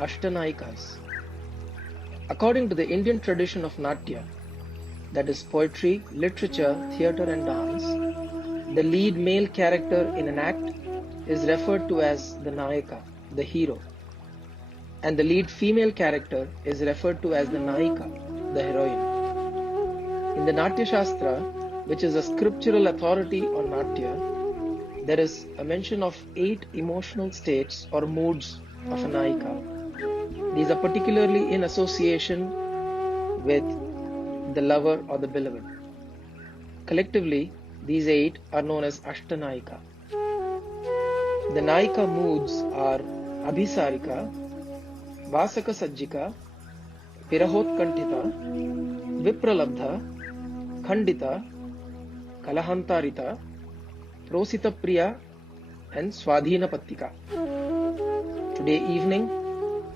Ashtanayikas. According to the Indian tradition of Natya, that is poetry, literature, theatre and dance, the lead male character in an act is referred to as the Nayaka, the hero, and the lead female character is referred to as the Nayika, the heroine. In the Natya Shastra, which is a scriptural authority on Natya, there is a mention of 8 emotional states or moods of a Nayika. These are particularly in association with the lover or the beloved. Collectively, these 8 are known as Ashtanayika. The Nayika moods are Abhisarika, Vasaka Sajjika, Virahotkantita, Vipralabdha, Khandita, Kalahantarita, Prosita Priya and Swadhina Pattika. Today evening,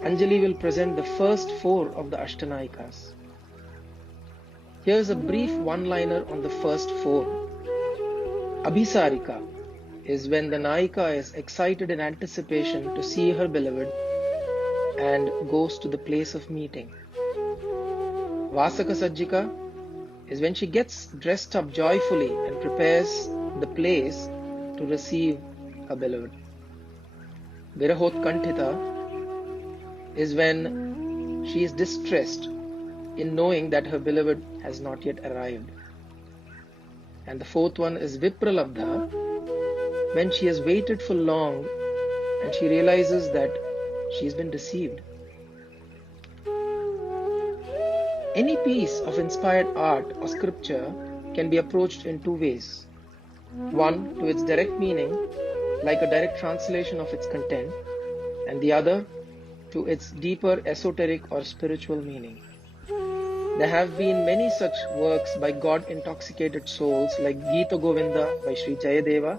Anjali will present the first 4 of the Ashtanayikas. Here is a brief one-liner on the first 4. Abhisarika is when the Nayika is excited in anticipation to see her beloved and goes to the place of meeting. Vasaka Sajjika is when she gets dressed up joyfully and prepares the place to receive her beloved. Virahotkantita is when she is distressed in knowing that her beloved has not yet arrived. And the 4th one is Vipralabdha, when she has waited for long and she realizes that she's been deceived. Any piece of inspired art or scripture can be approached in 2 ways. One, to its direct meaning, like a direct translation of its content, and the other, to its deeper esoteric or spiritual meaning. There have been many such works by God-intoxicated souls like Gita Govinda by Sri Jayadeva,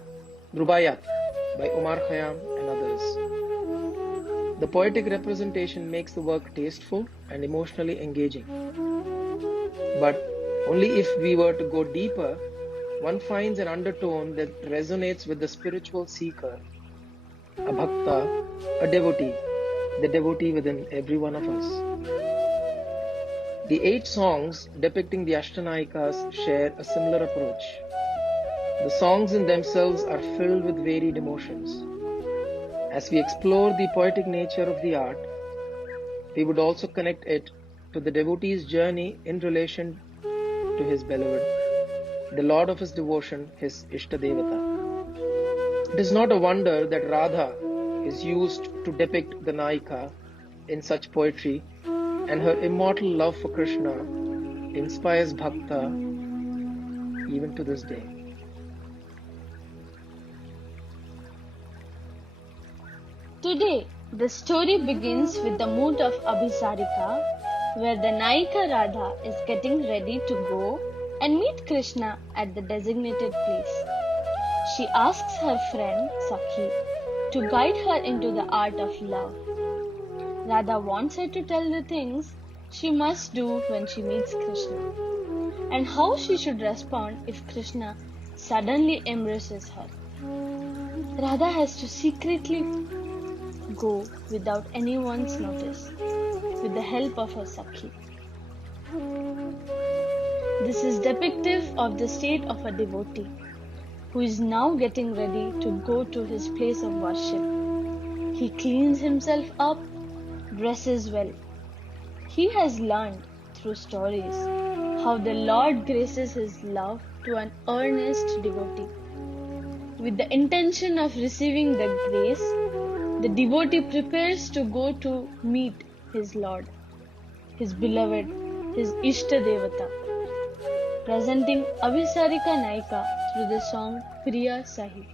Rubaiyat by Omar Khayyam and others. The poetic representation makes the work tasteful and emotionally engaging. But only if we were to go deeper, one finds an undertone that resonates with the spiritual seeker, a bhakta, a devotee, the devotee within every one of us. The 8 songs depicting the Ashtanayikas share a similar approach. The songs in themselves are filled with varied emotions. As we explore the poetic nature of the art, we would also connect it to the devotee's journey in relation to his beloved, the Lord of his devotion, his Ishtadevata. It is not a wonder that Radha is used to depict the Nayika in such poetry, and her immortal love for Krishna inspires bhakta even to this day. Today, the story begins with the mood of Abhisarika, where the Nayika Radha is getting ready to go and meet Krishna at the designated place. She asks her friend Sakhi to guide her into the art of love. Radha wants her to tell the things she must do when she meets Krishna, and how she should respond if Krishna suddenly embraces her. Radha has to secretly go without anyone's notice, with the help of her Sakhi. This is depictive of the state of a devotee who is now getting ready to go to his place of worship. He cleans himself up, dresses well. He has learned through stories how the Lord graces his love to an earnest devotee. With the intention of receiving the grace, the devotee prepares to go to meet his Lord, his beloved, his Ishtadevata, presenting Abhisarika Nayika through the song Priya Sahi.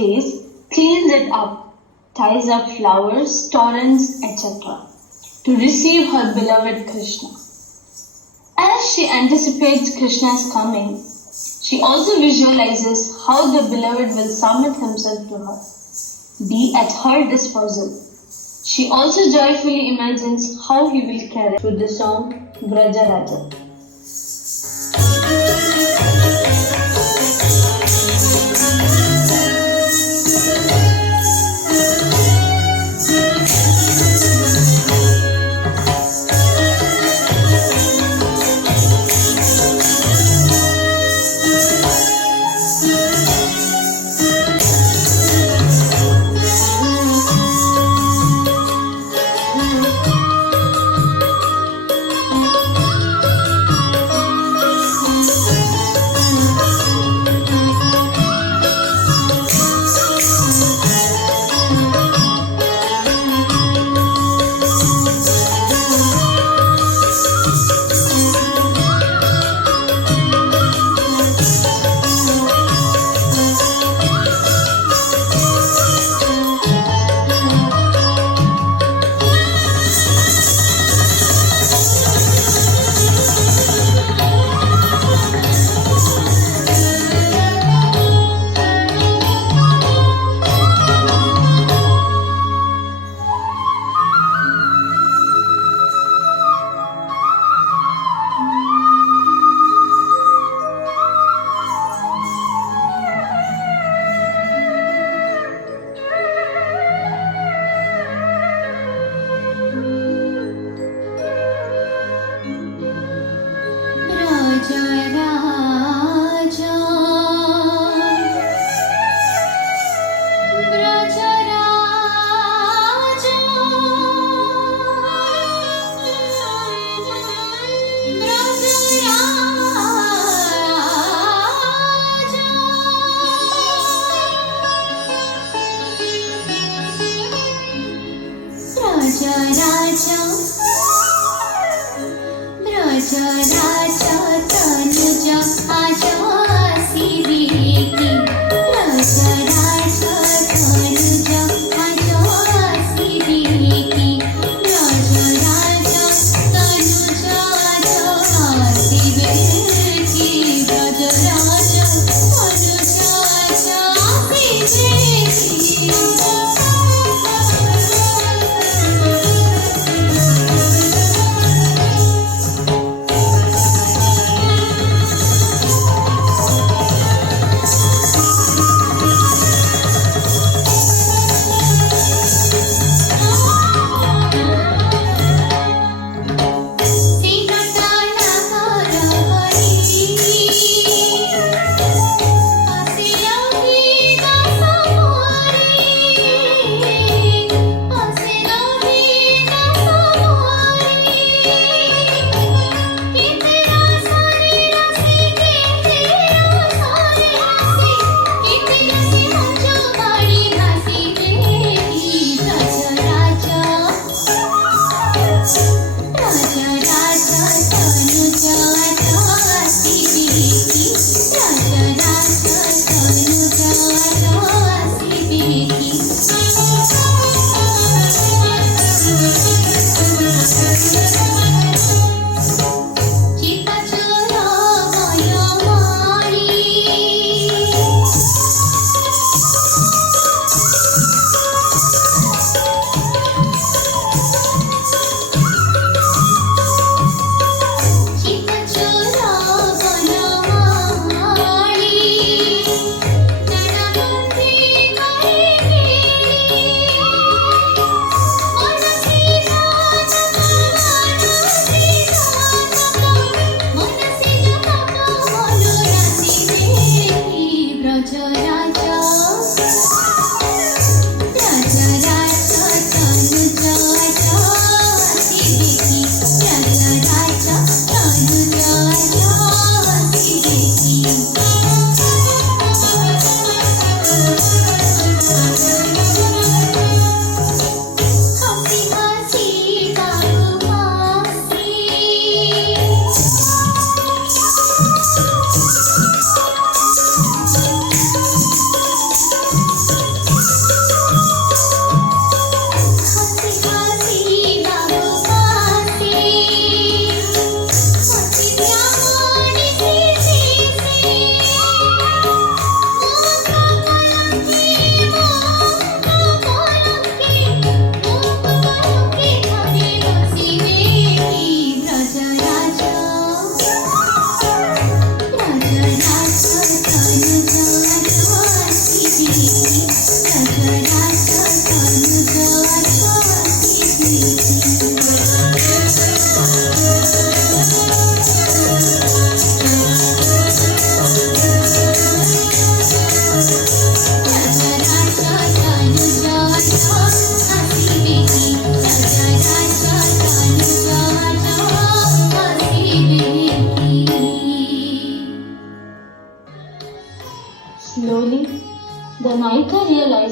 case, cleans it up, ties up flowers, torrents, etc. to receive her beloved Krishna. As she anticipates Krishna's coming, she also visualizes how the beloved will submit himself to her, be at her disposal. She also joyfully imagines how he will carry through the song Brajaraja.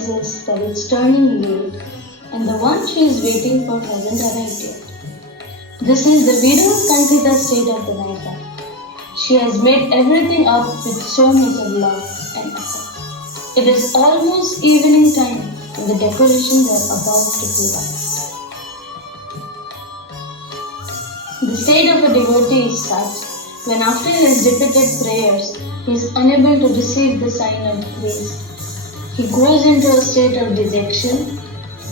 realizes that it's turning late and the one she is waiting for hasn't arrived yet. This is the widow Kantita state of the Naika. She has made everything up with so much of love and effort. It is almost evening time and the decorations are about to fade up. The state of a devotee is such when after his repeated prayers he is unable to receive the sign of grace. He goes into a state of dejection,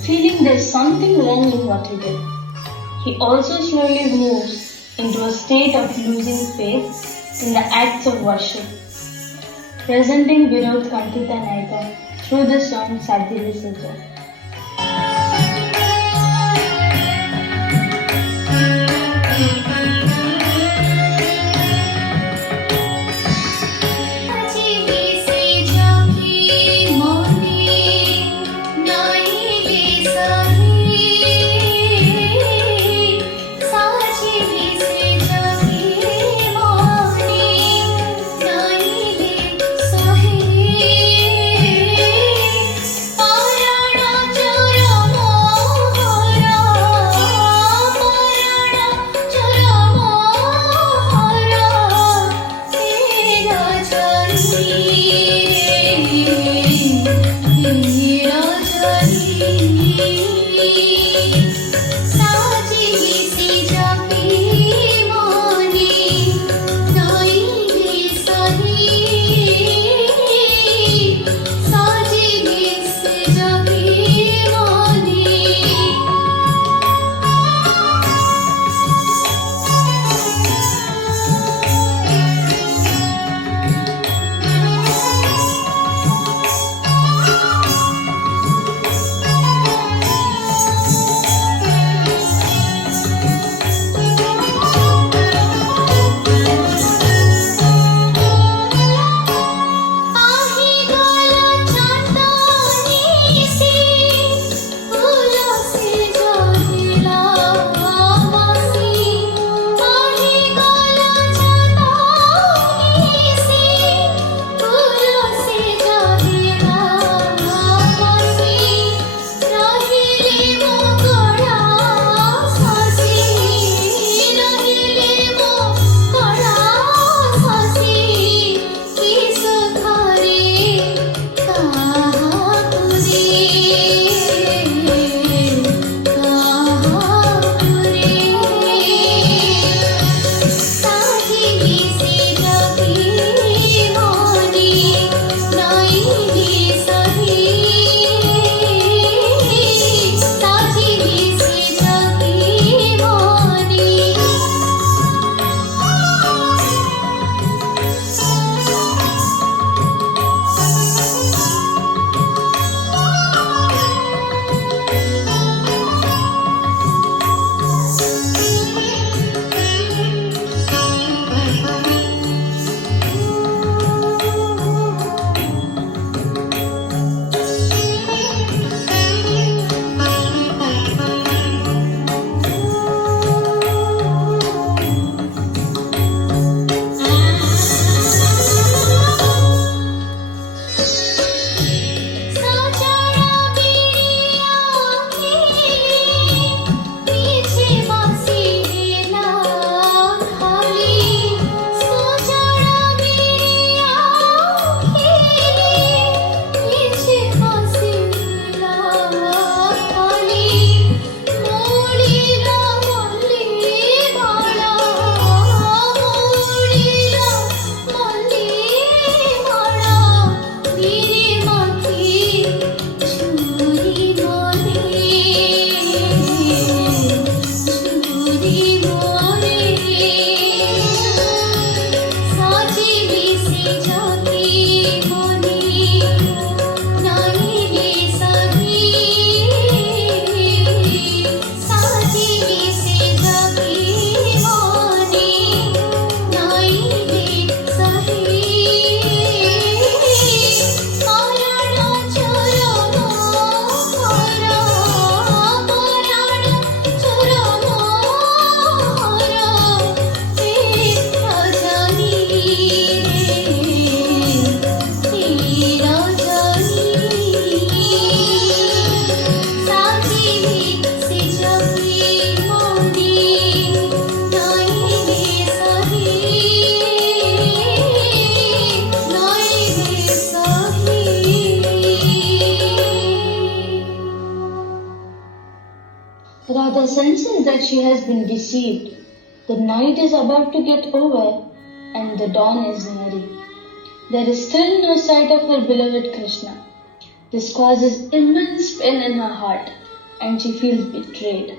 feeling there's something wrong in what he did. He also slowly moves into a state of losing faith in the acts of worship. Presenting Vinod Kantita Naika through the song Sadhili Saja. Parana she has been deceived. The night is about to get over and the dawn is nearing. There is still no sight of her beloved Krishna. This causes immense pain in her heart and she feels betrayed.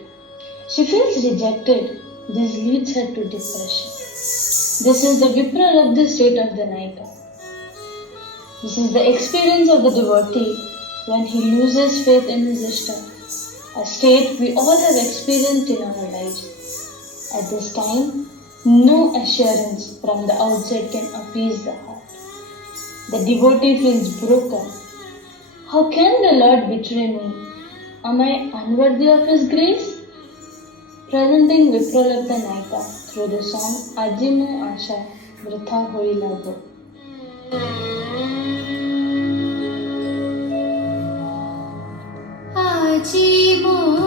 She feels rejected. This leads her to depression. This is the Vipralabdha state of the Nayika. This is the experience of the devotee when he loses faith in his Ishta, a state we all have experienced in our lives. At this time, no assurance from the outside can appease the heart. The devotee feels broken. How can the Lord betray me? Am I unworthy of His grace? Presenting Vipralabdha Nayika through the song Aji Mo Asha Vritha Hoila Go. Aji Mo